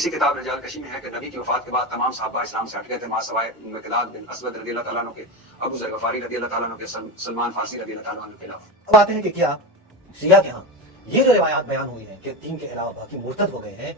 اسی کتاب رجال کشی میں ہے کہ نبی کی وفات کے بعد تمام صحابہ اسلام سے ہٹ گئے تھے مع سوائے مقداد بن اسود رضی اللہ تعالیٰ عنہ کے، ابو ذر غفاری رضی اللہ تعالیٰ عنہ کے، سلمان فارسی رضی اللہ تعالیٰ عنہ کے علاوہ۔ اب آتے ہیں کہ کیا شیعہ کے ہاں یہ جو روایات بیان ہوئی ہیں کہ تین کے علاوہ باقی مرتد ہو گئے ہیں،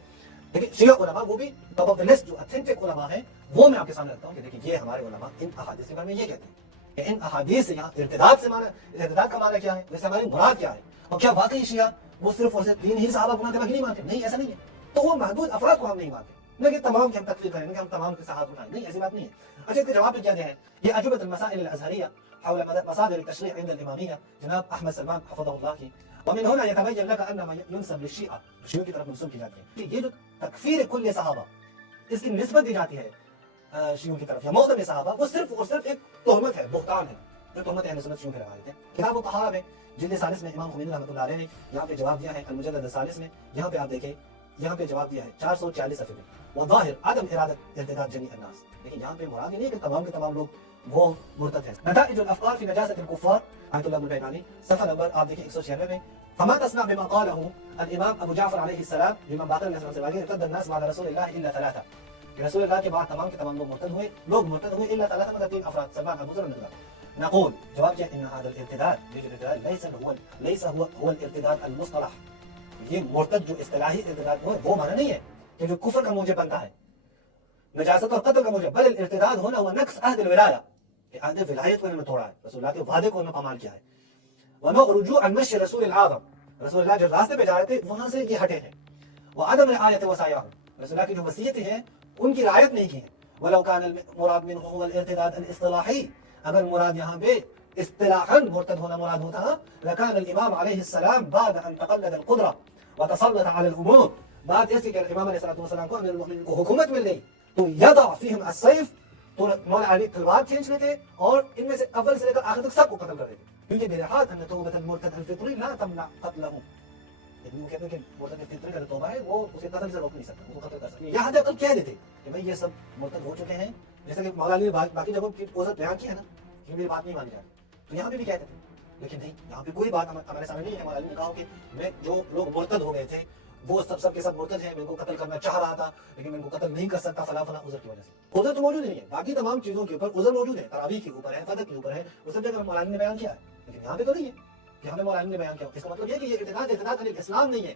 لیکن شیعہ علماء وہ بھی ٹاپ آف دی لسٹ جو اتھینٹک علماء ہیں وہ میں آپ کے سامنے رکھتا ہوں کہ دیکھیں یہ ہمارے علماء ان احادیث کے بارے میں یہ کہتے ہیں کہ ان احادیث سے یہاں ارتداد سے مانا، ارتداد کا معنی کیا ہے، ویسے ہماری مراد کیا ہے، اور کیا واقعی شیعہ وہ صرف اور صرف تین ہی صحابہ کو مانتے باقی نہیں مانتے؟ نہیں، ایسا نہیں ہے۔ تو وہ محدود افراد کو ہم نہیں مانتے، نہ کہ تمام کی ہم تکفیر کریں، نہ کہ ہم تمام کے صحابہ اٹھائیں، نہیں ایسی بات نہیں ہے۔ اچھا اس کے جواب میں کیا دیا ہے؟ یہ عجوبۃ المسائل الازہریہ حول مصادر التشریع عند الامامیہ جناب احمد سلمان حفظہ اللہ کی، ومن هنا يتبين لك ان ما ينسب للشیعہ شیعوں کی طرف منسوب کی جاتی ہے کہ یہ جو تکفیر کل صحابہ اس کی نسبت دی جاتی ہے شیعوں کی طرف یا معظم صحابہ، وہ صرف اور صرف ایک تہمت ہے، بہتان ہے، جو تہمت اہل سنت شیعوں پہ لگا دیتے ہیں۔ کتاب الطہارہ میں جلد 40 میں امام خمینی رحمۃ اللہ علیہ نے یہاں پہ جواب دیا ہے، المجلد 40 میں یہاں پہ آپ دیکھیں، یہاں پہ جواب دیا ہے 440 صفحے میں، وظاہر عدم ارادت ارتداد جمیع الناس، لیکن یہاں پہ مراد یہ نہیں ہے کہ تمام کے تمام لوگ وہ مرتد ہیں۔ نتائج الافکار فی نجاست الکفار آیت اللہ البیقانی، صفحہ نمبر آپ دیکھیں 196 میں، فما تصنع بما قاله الامام ابو جعفر علیہ السلام بما باقر علیہ السلام سے باقی ارتد الناس بعد رسول اللہ الا ثلاثہ، کہ رسول اللہ کے بعد تمام کے تمام لوگ مرتد ہوئے الا ثلاثہ مگر تین افراد، سلمان ابو ذر نقلا۔ نقول جواب کیا ان هذا الارتداد یہ جو ارتداد ليس هو الارتداد المصطلح، یہ مرتد جو اصطلاحی ارتداد وہ معنی نہیں ہے کہ جو کفر کا موجب بنتا ہے، نجاست اور قتل کا موجب، بل الارتداد ہونا ہوا نقص عہد الولایہ، کہ عہد ولایت کو انہوں نے توڑا ہے، رسول اللہ کے وعدے کو انہوں نے پامال کیا ہے، ونوع رجوع عن مشي رسول العظم، رسول اللہ جو راستے پہ جا رہے تھے وہاں سے یہ ہٹے ہیں، وعدم رعایت وصایاہم، رسول اللہ کی جو وصیتیں ہیں ان کی رعایت نہیں کی ہیں، ولو كان المراد منه هو الارتداد الاصطلاحی، اگر مراد یہاں پہ اصطلاحا مرتد ہونا مراد ہوتا لكان الامام علیہ السلام بعد ان تقلد القدرة وتسلط على الامور، بات ایسی کہ امام علیہ السلام کو امیر المؤمنین کو حکومت مل گئی تو یضع فیہم السیف، تو مولا علی تلوار کھینچ لیتے اور ان میں سے اول سے لے کر آخر تک سب کو قتل کر دیتے، کیونکہ بلحاظ ان توبۃ المرتد الفطری لا تمنع قتلہ، لیکن وہ کہتے ہیں کہ مرتد الفطری کا توبہ ہے وہ اسے قتل سے روک نہیں سکتا، وہ قتل کر سکتا ہے، یہاں تک کہہ دیتے کہ بھائی یہ سب مرتد ہو چکے ہیں، جیسا کہ مولا علی نے باقی جگہوں کی عزت بیان کی ہے نا کہ میری بات نہیں مانی جاتی، تو یہاں پہ بھی کہتے تھے، لیکن نہیں یہاں پہ کوئی بات ہمارے سامنے نہیں ہے۔ مولا علی نے کہا کہ میں جو لوگ مرتد ہو گئے تھے وہ سب کے سب مرتد ہیں، میں ان کو قتل کرنا چاہ رہا تھا لیکن میں ان کو قتل نہیں کر سکتا فلاں فلاں عذر کی وجہ سے، عذر تو موجود نہیں ہے، باقی تمام چیزوں کے اوپر عذر موجود ہے، تراویح کے اوپر ہے، فجر کے اوپر ہے، وہ سب جگہ مولا علی نے بیان کیا ہے، لیکن یہاں پہ تو نہیں ہے، یہاں پہ مولا علی نے بیان کیا، اس کا مطلب یہ کہ یہ ارتداد علی الاسلام نہیں ہے،